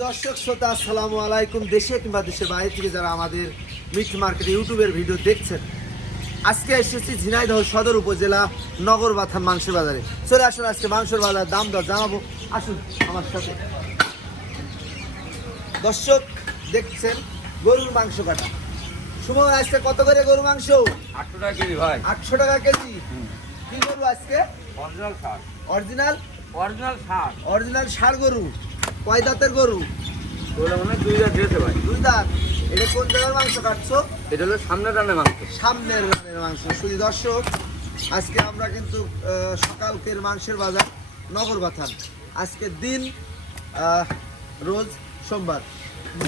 দর্শক শ্রোতা আসসালামু আলাইকুম। দেশে কিংবা দেশের বাইরে থেকে যারা আমাদের মিট মার্কেট ইউটিউবের ভিডিও দেখছেন, আজকে এসেছি ঝিনাইদহ সদর উপজেলা নগরবাথান মাংসের বাজারে। চলে আসুন, আজকে মাংসের বাজার দাম দর জানাবো। আসুন আমার সাথে। দর্শক দেখছেন গরুর মাংস কাটা। সুমন, আজকে কত করে গরু মাংস? 800 টাকা কেজি ভাই। 800 টাকা কেজি। কি গরু আজকে? অরিজিনাল ষাঁড়। অরিজিনাল অরিজিনাল ষাঁড়। অরিজিনাল ষাঁড় গরু। কয় দাঁতের গরু? ওটা মানে 2 দাঁত দিয়েছে ভাই। 2 দাঁত। এটা কোন জায়গার মাংস কাটছো? এটা হলো সামনের রান্নার মাংস। সামনের রানের মাংস। শুধু দর্শক, আজকে আমরা কিন্তু সকালকের মাংসের বাজার নগরবাথান। আজকের দিন রোজ সোমবার,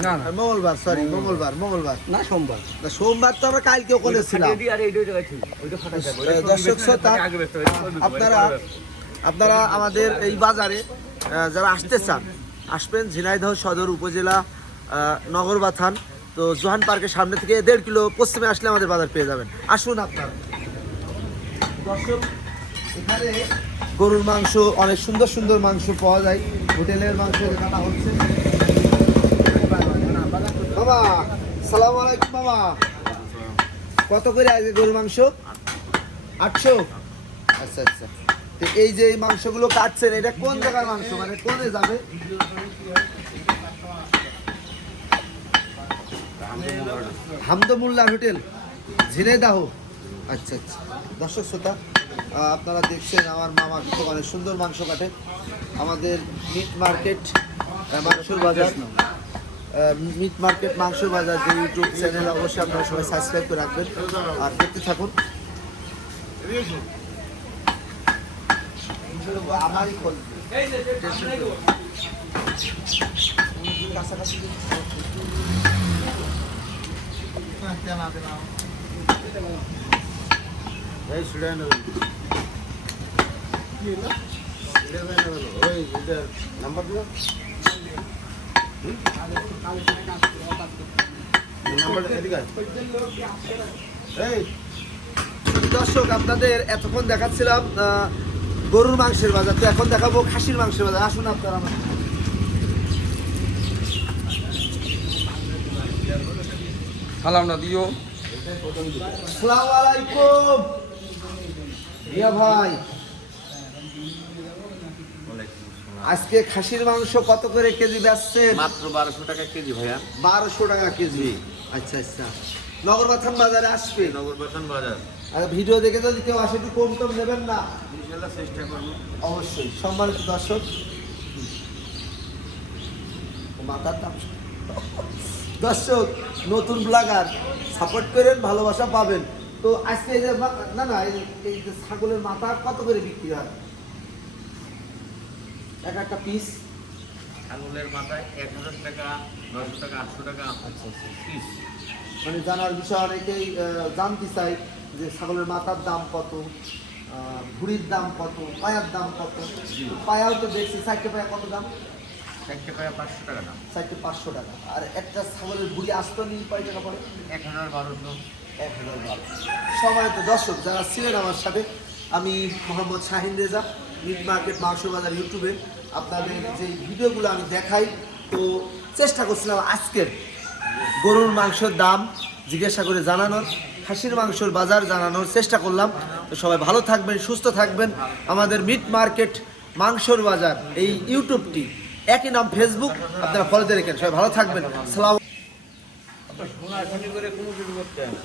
না না মঙ্গলবার, সরি মঙ্গলবার না, সোমবার। সোমবার তো আমরা কালকেও করেছিলাম। দর্শক শ্রোতা, আপনারা আমাদের এই বাজারে যারা আসতে চান, আসবেন ঝিনাইদহ সদর উপজেলা নগরবাথান। তো জোহান পার্কের সামনে থেকে 1.5 কিলো পশ্চিমে আসলে আমাদের বাজার পেয়ে যাবেন। আসুন আপনারা। দর্শক, এখানে গরুর মাংস, অনেক সুন্দর সুন্দর মাংস পাওয়া যায়। হোটেলের মাংস কাটা হচ্ছে। বাবা সালাম আলাইকুম। বাবা কত করে আজকে গরুর মাংস? 800। আচ্ছা আচ্ছা। তো এই যে এই মাংসগুলো কাটছেন, এটা কোন জায়গার মাংস, মানে কোনে যাবে? হামদমুল্লাহ হোটেল, ঝিনাইদহ। আচ্ছা আচ্ছা। দর্শক শ্রোতা, আপনারা দেখছেন আমার মামা কিন্তু অনেক সুন্দর মাংস কাটে। আমাদের মিট মার্কেট মাংসের বাজার, মিট মার্কেট মাংসের বাজার যে ইউটিউব চ্যানেল, অবশ্যই আপনারা সবাই সাবস্ক্রাইব করে রাখবেন আর দেখতে থাকুন। আমারই খোল কাছাকাছি। দর্শক, আপনাদের এতক্ষণ দেখাচ্ছিলাম গরুর মাংসের বাজার, তো এখন দেখাবো খাসির মাংসের বাজার। আসুন আপনারা। সালামটা দিও। আসসালামু আলাইকুম রিয়া ভাই। আজকে খাসির মাংস কত করে কেজি বেচছেন? মাত্র 1200 টাকা কেজি ভাইয়া। 1200 টাকা কেজি। আচ্ছা আচ্ছা। নগরবাথান বাজারে আসবে। নগরবাথান বাজার। আর ভিডিও দেখে যদি কেউ আসে, একটু কম টম নেবেন না? ইনশাআল্লাহ চেষ্টা করব। অবশ্যই। সম্মানিত দর্শক, মাথার দাম। দর্শক, নতুন ব্লগার, সাপোর্ট করেন, ভালোবাসা পাবেন। তো আজকে এই যে না না, এই যে ছাগলের মাথা কত করে বিক্রি হয় এক একটা পিস? ছাগলের মাথায় 1000 টাকা, 900 টাকা, 800 টাকা। আচ্ছা আচ্ছা। পিস। মানে জানার বিষয় অনেকেই জানতে চাই যে ছাগলের মাথার দাম কত, ভুঁড়ির দাম কত, পায়ার দাম কত। পায়াও তো দেখছি, 4টে পায়া কত দাম? 4টে পায়া 500 টাকা দাম। 4টে 500 টাকা। আর একটা ছাগলের ভুঁড়ি আস্ত নিয়ে কয় টাকা পড়ে? 1000-1200। 1012। সম্মানিত দর্শক যারা ছিলেন আমার সাথে, আমি মোহাম্মদ শাহিন রেজা, মিট মার্কেট মাংস বাজার ইউটিউবে আপনাদের যে ভিডিওগুলো আমি দেখাই, তো চেষ্টা করছিলাম আজকের গরুর মাংসের দাম জিজ্ঞাসা করে জানানোর, খাসির মাংসের বাজার জানানোর চেষ্টা করলাম। তো সবাই ভালো থাকবেন, সুস্থ থাকবেন। আমাদের মিট মার্কেট মাংসর বাজার এই ইউটিউবটি, একই নাম ফেসবুক, আপনারা ফলো দিয়ে রেখেন। সবাই ভালো থাকবেন। সালাম। শোনা শুনি করে কোনো কিছু করতে হয় না।